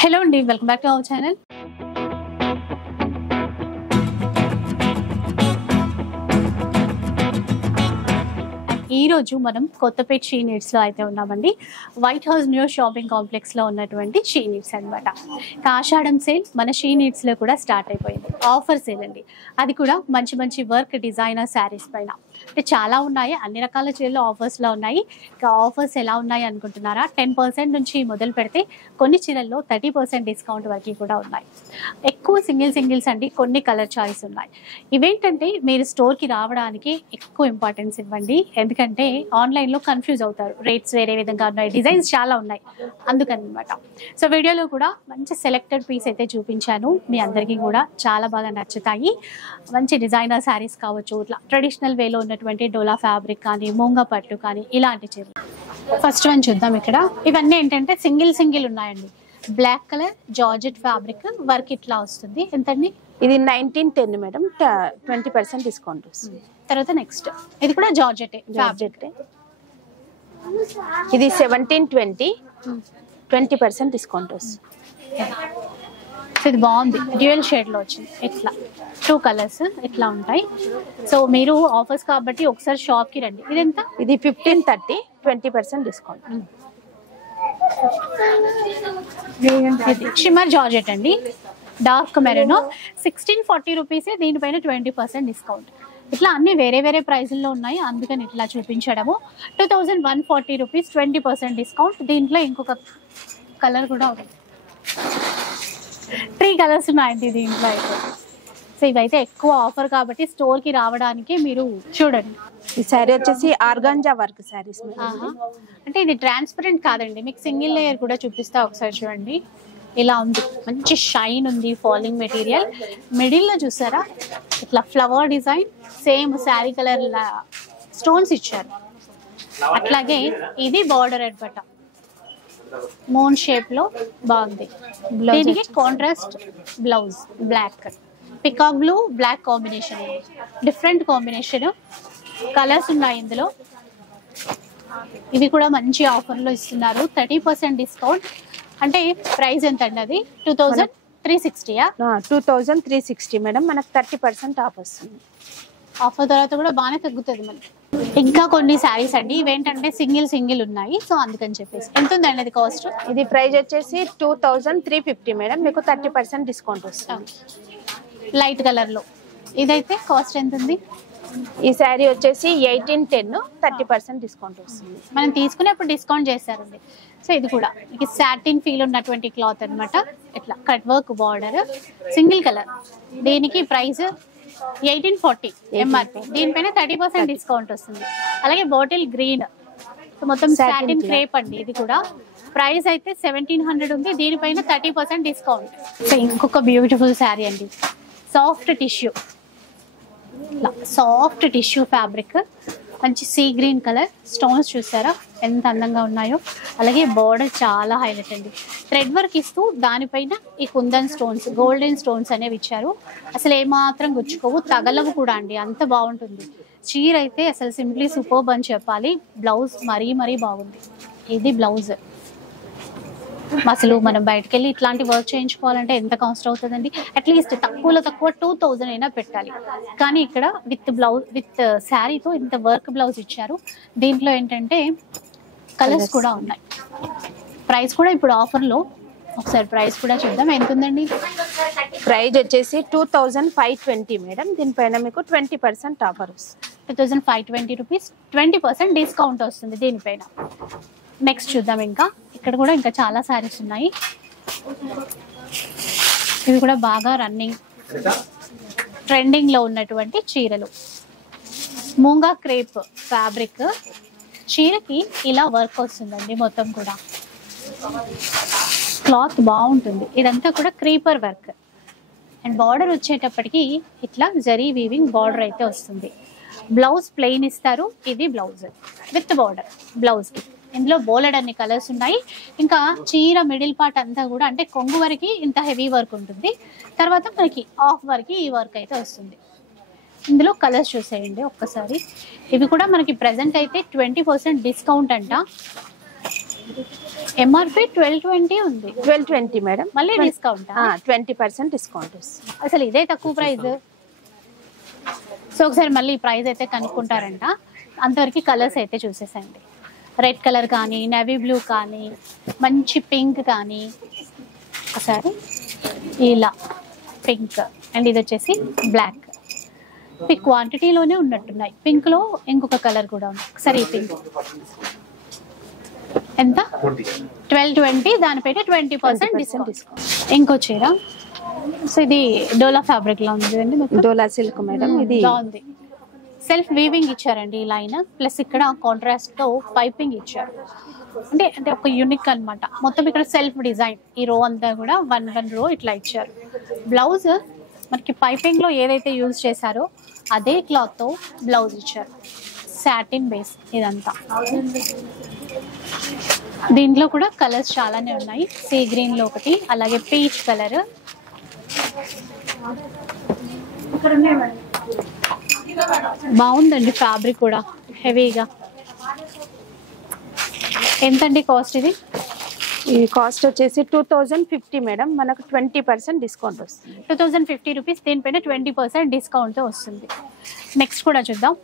Hello and welcome back to our channel. ఈ రోజు మనం కొత్తపేట షీ నీడ్స్ లో అయితే ఉన్నామండి. White house new shopping complex లో ఉన్నటువంటి షీ నీడ్స్ అన్నమాట. ఆషాఢం సేల్ మన షీ నీడ్స్ లో కూడా స్టార్ట్ అయిపోయింది. ఆఫర్ సేల్ అండి, అది కూడా మంచి మంచి వర్క్ డిజైనర్ శారీస్ పైన. అంటే చాలా ఉన్నాయి, అన్ని రకాల చీరలు ఆఫర్స్ లో ఉన్నాయి. ఇంకా ఆఫర్స్ ఎలా ఉన్నాయి అనుకుంటున్నారా? 10% నుంచి మొదలు పెడితే కొన్ని చీరల్లో 30% డిస్కౌంట్ వరకు కూడా ఉన్నాయి. ఎక్కువ సింగిల్స్ అండి, కొన్ని కలర్ చాయిస్ ఉన్నాయి. ఇవేంటంటే మీరు స్టోర్కి రావడానికి ఎక్కువ ఇంపార్టెన్స్ ఇవ్వండి, ఎందుకంటే ఆన్లైన్లో కన్ఫ్యూజ్ అవుతారు. రేట్స్ వేరే విధంగా ఉన్నాయి, డిజైన్స్ చాలా ఉన్నాయి, అందుకనమాట. సో వీడియోలో కూడా మంచి సెలెక్టెడ్ పీస్ అయితే చూపించాను, మీ అందరికీ కూడా చాలా బాగా నచ్చుతాయి. మంచి డిజైనర్ శారీస్ కావచ్చు, ఇట్లా ట్రెడిషనల్ వేలో ఉన్నటువంటి డోలా ఫ్యాబ్రిక్ కానీ, మూంగా పట్టు కానీ, ఇలాంటి చీరలు. ఫస్ట్ వన్ చూద్దాం. ఇక్కడ ఇవన్నీ ఏంటంటే సింగిల్ ఉన్నాయండి. Black colour georgette fabric work ఇట్లా వస్తుంది. ఎంతండి? ఇది 1910 మేడం, 20% డిస్కౌంట్ వస్తుంది. తర్వాత నెక్స్ట్ ఇది కూడా జార్జెట్ ఫ్యాబ్రిక్. ఇది 1720, 20% డిస్కౌంట్ వస్తుంది. ఇది బాగుంది, డ్యూయల్ షేడ్ లో వచ్చింది. ఇట్లా 2 కలర్స్ ఇట్లా ఉంటాయి. సో మీరు ఆఫర్స్ కాబట్టి ఒకసారి షాప్ కి రండి. ఇది ఎంత? ఇది 1530, 20% డిస్కౌంట్. షిమ్మర్ జార్జెట్ అండి, డార్క్ మెరూన్, 1640 రూపీస్. దీనిపైన 20% డిస్కౌంట్. ఇట్లా అన్ని వేరే వేరే ప్రైజుల్లో ఉన్నాయి, అందుకని ఇట్లా చూపించడము. 2140 రూపీస్, 20% డిస్కౌంట్. దీంట్లో ఇంకొక కలర్ కూడా ఉంది. 3 కలర్స్ ఉన్నాయండి దీంట్లో అయితే. సో ఇవైతే ఎక్కువ ఆఫర్ కాబట్టి స్టోర్కి రావడానికి మీరు చూడండి. ఈ శారీ వచ్చేసి ఆర్గాంజా వర్క్ శారీస్. అంటే ఇది ట్రాన్స్పరెంట్ కాదండి, మీకు సింగిల్ లేయర్ కూడా చూపిస్తా, ఒకసారి చూడండి. ఇలా ఉంది, మంచి షైన్ ఉంది, ఫాలింగ్ మెటీరియల్. మిడిల్లో చూసారా ఇట్లా flower design, same sari colour stones ఇచ్చారు. అట్లాగే ఇది బార్డర్ అన్నమాట, మూన్ షేప్ లో బాగుంది. దీనికి contrast blouse, black peacock blue black combination, different combination colours ఉన్నాయి ఇందులో. ఇవి కూడా మంచి ఆఫర్ లో ఇస్తున్నారు, 30% డిస్కౌంట్. అంటే ప్రైస్ ఎంత అండి? అది 2360. 2360 మేడం, మనకు 30% ఆఫ్ వస్తుంది. ఆఫర్ తర్వాత కూడా బాగానే తగ్గుతుంది మనకి. ఇంకా కొన్ని శారీస్ అండి, ఇవేంటంటే సింగిల్ ఉన్నాయి, సో అందుకని చెప్పేసి. ఎంత ఉందండి అది కాస్ట్? ఇది ప్రైస్ వచ్చేసి 2350 మేడం, మీకు 30% డిస్కౌంట్ వస్తుంది. లైట్ కలర్ లో ఇదైతే కాస్ట్ ఎంత ఉంది? ఈ శారీ వచ్చేసి 1810, 30% డిస్కౌంట్ వస్తుంది. మనం తీసుకునేప్పుడు డిస్కౌంట్ చేస్తారండి. సో ఇది కూడా ఇది సాటిన్ ఫీల్ ఉన్నటువంటి క్లాత్ అన్నమాట. ఇట్లా cut work border, single colour. దీనికి ప్రైస్ 1840 ఎంఆర్పి, దీనిపైన 30% డిస్కౌంట్ వస్తుంది. అలాగే బాటిల్ గ్రీన్, మొత్తం సాటిన్ క్రేప్ అండి. ఇది కూడా ప్రైస్ అయితే 1700 ఉంది, దీనిపైన 30% డిస్కౌంట్. సో ఇంకొక బ్యూటిఫుల్ శారీ అండి, సాఫ్ట్ టిష్యూ ఫ్యాబ్రిక్, మంచి సీ గ్రీన్ కలర్. స్టోన్స్ చూసారా ఎంత అందంగా ఉన్నాయో. అలాగే బార్డర్ చాలా హైలైట్ అండి, థ్రెడ్ వర్క్ ఇస్తూ దానిపైన ఈ కుందన్ స్టోన్స్, గోల్డెన్ స్టోన్స్ అనేవి ఇచ్చారు. అసలు ఏమాత్రం గుచ్చుకోవు, తగలవు కూడా అండి, అంత బాగుంటుంది. చీర అయితే అసలు సింప్లీ సూపర్బ్ అని చెప్పాలి. బ్లౌజ్ మరీ బాగుంది. ఇది బ్లౌజ్. అసలు మనం బయటకు వెళ్ళి ఇట్లాంటి వర్క్ చేయించుకోవాలంటే ఎంత కాస్ట్ అవుతుందండి? అట్లీస్ట్ తక్కువ 2000 అయినా పెట్టాలి. కానీ ఇక్కడ విత్ బ్లౌజ్, విత్ శారీతో ఇంత వర్క్ బ్లౌజ్ ఇచ్చారు. దీంట్లో ఏంటంటే కలర్స్ కూడా ఉన్నాయి. ప్రైస్ కూడా ఇప్పుడు ఆఫర్లో, ఒకసారి ప్రైస్ కూడా చూద్దాం. ఎంత ఉందండి? ప్రైస్ వచ్చేసి 2520 మేడం, దీనిపైన మీకు 20% ఆఫర్ వస్తుంది. 2520 రూపీస్, 20% డిస్కౌంట్ వస్తుంది దీనిపైన. నెక్స్ట్ చూద్దాం. ఇక్కడ కూడా ఇంకా చాలా శారీస్ ఉన్నాయి. ఇవి కూడా బాగా ట్రెండింగ్ లో ఉన్నటువంటి చీరలు. మూంగా క్రేప్ ఫ్యాబ్రిక్, చీరకి ఇలా వర్క్ వస్తుందండి మొత్తం కూడా. క్లాత్ బాగుంటుంది. ఇదంతా కూడా క్రీపర్ వర్క్. అండ్ బార్డర్ వచ్చేటప్పటికి ఇట్లా జరీ వీవింగ్ బార్డర్ అయితే వస్తుంది. బ్లౌజ్ ప్లెయిన్ ఇస్తారు. ఇది బ్లౌజ్ విత్ బార్డర్ బ్లౌజ్కి. ఇందులో బోలెడ్ అన్ని కలర్స్ ఉన్నాయి. ఇంకా చీర మిడిల్ పార్ట్ అంతా కూడా, అంటే కొంగు వరకు ఇంత హెవీ వర్క్ ఉంటుంది, తర్వాత మనకి ఆఫ్ వరకు ఈ వర్క్ అయితే వస్తుంది. ఇందులో కలర్స్ చూసేయండి ఒక్కసారి. ఇవి కూడా మనకి ప్రెజెంట్ అయితే 20% డిస్కౌంట్ అంట. ఎంఆర్పి 1220 ఉంది. 1220 మేడం. మళ్ళీ డిస్కౌంట్ 20% డిస్కౌంట్ వస్తుంది. అసలు ఇదే తక్కువ ప్రైస్. సో ఒకసారి మళ్ళీ ఈ ప్రైస్ అయితే కనుక్కుంటారంట. అంతవరకు కలర్స్ అయితే చూసేసండి. రెడ్ కలర్ కానీ, నేవీ బ్లూ కానీ, మంచి పింక్ కానీ, ఒకసారి ఇలా పింక్ అండ్ ఇది వచ్చేసి బ్లాక్. ఈ క్వాంటిటీలోనే ఉన్నట్టున్నాయి. పింక్లో ఇంకొక కలర్ కూడా ఉంది. ఒకసారి ఈ పింక్ ఎంత? 1220. దానిపైన 20% డిస్కౌంట్. ఇంకో చీర. సో ఇది డోలా ఫ్యాబ్రిక్ లో ఉంది కదండి. డోలా సిల్క్ మేడం. ఇది బాగుంది. సెల్ఫ్ వీవింగ్ ఇచ్చారండి ఈ లైన్. ప్లస్ ఇక్కడ కాంట్రాస్ట్ తో పైపింగ్ ఇచ్చారు. అంటే అంటే ఒక యూనిక్ అన్నమాట. మొత్తం ఇక్కడ సెల్ఫ్ డిజైన్. ఈ రో అంతా కూడా వన్ రో ఇట్లా ఇచ్చారు. బ్లౌజ్ మనకి పైపింగ్ లో ఏదైతే యూజ్ చేశారో అదే క్లాత్ తో బ్లౌజ్ ఇచ్చారు. సాటిన్ బేస్ ఇదంతా. దీంట్లో కూడా కలర్స్ చాలానే ఉన్నాయి. సీ గ్రీన్ లో ఒకటి, అలాగే పీచ్ కలర్. బాగుందండి ఫ్యాబ్రిక్ కూడా హెవీగా. ఎంతండి కాస్ట్ ఇది? ఈ కాస్ట్ వచ్చేసి 2050 మేడం. మనకు 20% డిస్కౌంట్ వస్తుంది. 2050 రూపీస్. దీనిపైన 20% డిస్కౌంట్ వస్తుంది. నెక్స్ట్ కూడా చూద్దాం.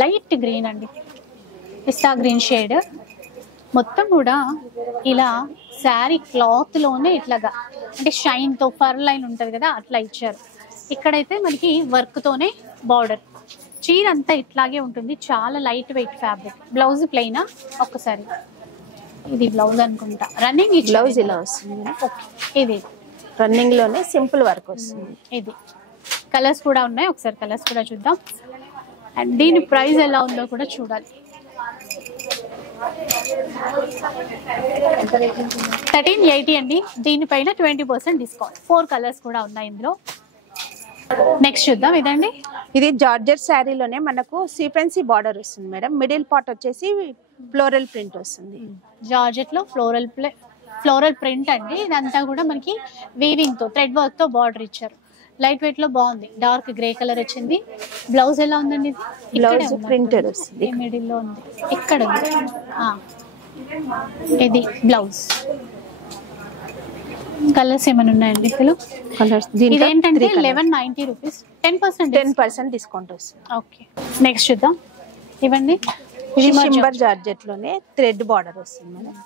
లైట్ గ్రీన్ అండి, పిస్తా గ్రీన్ షేడ్. మొత్తం కూడా ఇలా శారీ క్లాత్ లోనే ఇట్లాగా అంటే షైన్ తో ఫర్ లైన్ ఉంటది కదా అట్లా ఇచ్చారు. ఇక్కడైతే మనకి వర్క్ తోనే బార్డర్. చీర అంతా ఇట్లాగే ఉంటుంది. చాలా లైట్ వెయిట్ ఫ్యాబ్రిక్. బ్లౌజ్ ప్లెయినా? ఒక్కసారి ఇది బ్లౌజ్ అనుకుంటా. రన్నింగ్ బ్లౌజ్ ఇలా వస్తుంది. ఇది రన్నింగ్ లోనే సింపుల్ వర్క్ వస్తుంది. ఇది కలర్స్ కూడా ఉన్నాయి. ఒకసారి కలర్స్ కూడా చూద్దాం. అండ్ దీని ప్రైస్ ఎలా ఉందో కూడా చూడాలి. 1380 అండి. దీనిపైన 20% డిస్కౌంట్. 4 కలర్స్ కూడా ఉన్నాయి ఇందులో. నెక్స్ట్ చూద్దాం. ఇదండి, ఇది జార్జెట్ శారీలోనే మనకు సీక్వెన్సీ బార్డర్ వస్తుంది మేడం. మిడిల్ పార్ట్ వచ్చేసి ఫ్లోరల్ ప్రింట్ వస్తుంది. జార్జెట్ లో ఫ్లోరల్ ప్రింట్ అండి. ఇదంతా కూడా మనకి వీవింగ్ తో థ్రెడ్ వర్క్ తో బార్డర్ ఇచ్చారు. లైట్ వెయిట్ లో బాగుంది. డార్క్ గ్రే కలర్ వచ్చింది. బ్లౌజ్ ఎలా ఉందండి? బ్లౌజ్ ప్రింటెడ్ వస్తుంది. మిడిల్ లో ఉంది. ఇక్కడ ఉంది. ఇది బ్లౌజ్. కలర్స్ ఏమైనా ఉన్నాయండి ఇందులో? కలర్స్ ఇది ఏంటంటే 1190 రూపీస్. 10% డిస్కౌంట్ వస్తుంది. ఓకే, నెక్స్ట్ చూద్దాం. ఇవ్వండి. ఇది షిమ్మర్ జార్జెట్ లోనే థ్రెడ్ బార్డర్ వస్తుంది మేడం.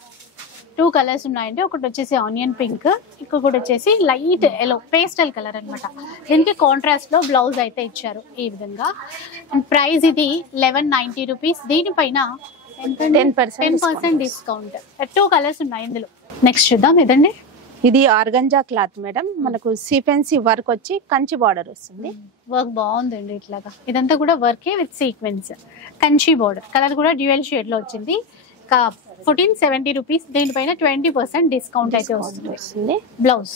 2 కలర్స్ ఉన్నాయండి. ఒకటి వచ్చేసి ఆనియన్ పింక్, ఇంకొకటి వచ్చేసి లైట్ ఎల్లో పేస్టల్ కలర్ అన్నమాట. దీనికి కాంట్రాస్ట్ లో బ్లౌజ్ అయితే ఇచ్చారు ఈ విధంగా. అండ్ ప్రైస్ ఇది 1190 రూపీస్. దీనిపైన 10% డిస్కౌంట్. 2 కలర్స్ ఉన్నాయి ఇందులో. నెక్స్ట్ చూద్దాం. ఇదండి, ఇది ఆర్గంజా క్లాత్ మేడం. మనకు సీక్వెన్సీ వర్క్ వచ్చి కంచి బార్డర్ వస్తుంది. వర్క్ బాగుందండి ఇట్లాగా. ఇదంతా కూడా వర్కే with sequence. Kanchi border. Colour కూడా డ్యూయల్ షేడ్ లో వచ్చింది. 1470 రూపీస్. దీనిపైన 20% డిస్కౌంట్ అయితే వస్తుంది. Blouse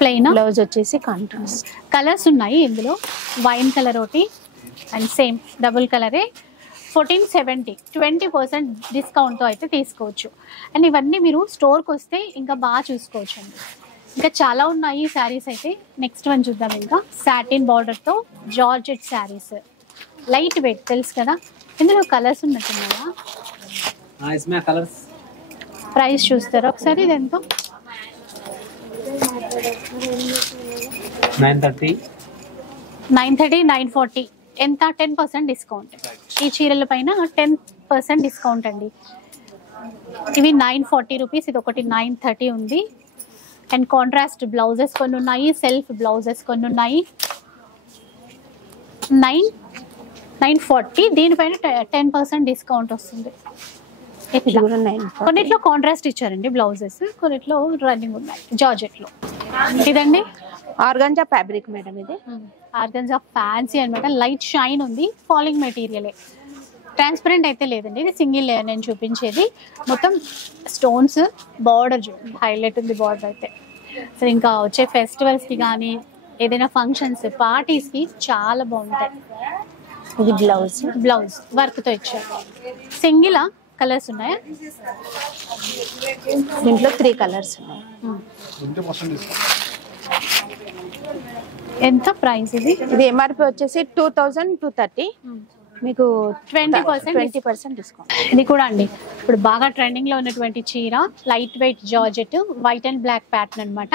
plain. బ్లౌజ్ వచ్చేసి కాంట్రాస్ట్. కలర్స్ ఉన్నాయి ఇందులో. వైన్ కలర్ ఒకటి అండ్ సేమ్ డబుల్ కలరే. 1470. 20% డిస్కౌంట్తో అయితే తీసుకోవచ్చు. అండ్ ఇవన్నీ మీరు స్టోర్కి వస్తే ఇంకా బాగా చూసుకోవచ్చు అండి. ఇంకా చాలా ఉన్నాయి శారీస్ అయితే. నెక్స్ట్ వన్ చూద్దాం. ఇంకా సాటిన్ బార్డర్తో జార్జెట్ శారీస్. లైట్ వెయిట్ తెలుసు కదా. ఇందులో కలర్స్ ఉన్నట్టున్నాయా? ప్రైస్ చూస్తారా ఒకసారి? ఇది ఎంతో? 930, 940. ఎంత? 10% డిస్కౌంట్. ఈ చీరల పైన 10% డిస్కౌంట్ అండి. ఇవి 940 రూపీస్. ఇది ఒకటి 930 ఉంది. అండ్ కాంట్రాస్ట్ బ్లౌజెస్ కొన్ని ఉన్నాయి. సెల్ఫ్ బ్లౌజెస్ కొన్ని ఉన్నాయి. 940. దీనిపైన 10% డిస్కౌంట్ వస్తుంది. కొన్నిట్లో కాంట్రాస్ట్ ఇచ్చారండి బ్లౌజెస్, కొన్నిట్లో రన్నింగ్ ఉన్నాయి జార్జెట్ లో. ఇదండి ఆర్గంజా ఫ్యాబ్రిక్ మేడం. ఇది ఆర్గంజా ఫ్యాన్సీ అనమాట. లైట్ షైన్ ఉంది. ఫాలింగ్ మెటీరియలే, ట్రాన్స్పరెంట్ అయితే లేదండి. ఇది సింగిల్ లేయర్ నేను చూపించేది. మొత్తం స్టోన్స్ బార్డర్ చూడండి, హైలైట్ ఉంది బార్డర్ అయితే. సో ఇంకా వచ్చే ఫెస్టివల్స్కి కానీ ఏదైనా ఫంక్షన్స్ పార్టీస్కి చాలా బాగుంటాయి. ఇది బ్లౌజ్ వర్క్తో ఇచ్చారు. సింగిల్ కలర్స్ ఉన్నాయా? దీంట్లో 3 కలర్స్ ఉన్నాయి. ఎంత ప్రైస్ ఇది? ఇది ఎంఆర్పి వచ్చేసి 2230. మీకు 20% డిస్కౌంట్. ఇది కూడా అండి ఇప్పుడు బాగా ట్రెండింగ్ లో ఉన్నటువంటి చీర, light weight georgette, white and black pattern అన్నమాట.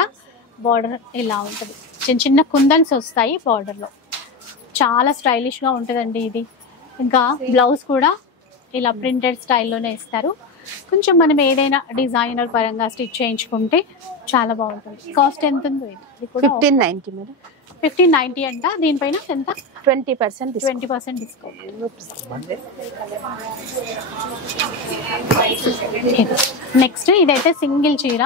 బార్డర్ ఇలా ఉంటుంది, చిన్న చిన్న కుందన్స్ వస్తాయి బార్డర్ లో, చాలా స్టైలిష్ గా ఉంటుందండి ఇది. ఇంకా బ్లౌజ్ కూడా ఇలా ప్రింటెడ్ స్టైల్లోనే ఇస్తారు. కొంచెం మనం ఏదైనా డిజైనర్ పరంగా స్టిచ్ చేయించుకుంటే చాలా బాగుంటుంది. కాస్ట్ ఎంత ఉందో ఇది కూడా 1590 మేడం. 1590 అంట. దీనిపైన ఎంత? 20% డిస్కౌంట్. నెక్స్ట్ ఇదైతే సింగిల్ చీర,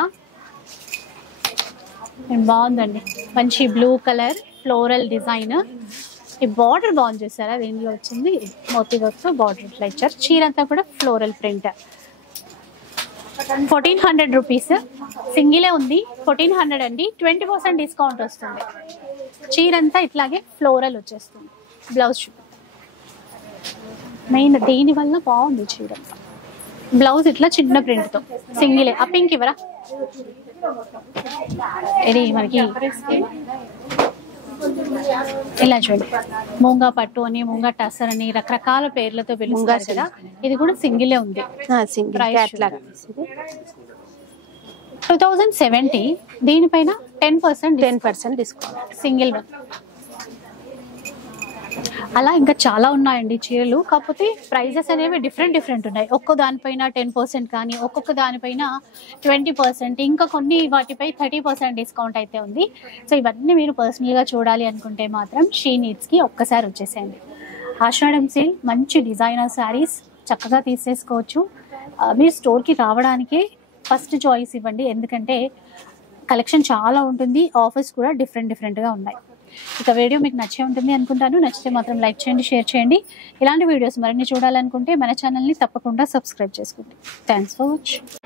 బాగుందండి. మంచి బ్లూ కలర్ ఫ్లోరల్ డిజైన్. ఈ బార్డర్ బాగుంది చూసారా, దీనిలో వచ్చింది మోతీ వర్క్ బార్డర్ ఇట్లా ఇచ్చారు. చీర అంతా కూడా ఫ్లోరల్ ప్రింట్. 1400 రూపీస్. సింగిలే ఉంది, 1400 అండి. 20% డిస్కౌంట్ వస్తుంది. చీర అంతా ఇట్లాగే ఫ్లోరల్ వచ్చేస్తుంది. బ్లౌజ్ మెయిన్ దీని వల్ల బాగుంది చీర. బ్లౌజ్ ఇట్లా చిన్న ప్రింట్తో సింగిలే. ఆ పింక్ ఇవరా, ఇది మనకి ఇలా చూడండి, మూంగా పట్టు అని, మూంగా టసర్ అని రకరకాల పేర్లతో పిలుస్తారు కదా. ఇది కూడా సింగిలే ఉంది. 2070. దీనిపైన 10% డిస్కౌంట్ సింగిల్ వన్. అలా ఇంకా చాలా ఉన్నాయండి చీరలు, కాకపోతే ప్రైజెస్ అనేవి డిఫరెంట్ ఉన్నాయి. ఒక్కో దానిపైన 10% కానీ, ఒక్కొక్క దానిపైన 20%, ఇంకా కొన్ని వాటిపై 30% డిస్కౌంట్ అయితే ఉంది. సో ఇవన్నీ మీరు పర్సనల్గా చూడాలి అనుకుంటే మాత్రం షీ నీడ్స్కి ఒక్కసారి వచ్చేసేయండి. ఆషాఢం సేల్, మంచి డిజైనర్ శారీస్ చక్కగా తీసేసుకోవచ్చు. మీరు స్టోర్కి రావడానికే ఫస్ట్ చాయిస్ ఇవ్వండి, ఎందుకంటే కలెక్షన్ చాలా ఉంటుంది. ఆఫర్స్ కూడా డిఫరెంట్గా ఉన్నాయి. ఇక వీడియో మీకు నచ్చే ఉంటుంది అనుకుంటాను. నచ్చితే మాత్రం లైక్ చేయండి, షేర్ చేయండి. ఇలాంటి వీడియోస్ మరిన్ని చూడాలనుకుంటే మన ఛానల్ని తప్పకుండా సబ్స్క్రైబ్ చేసుకోండి. Thanks for watching.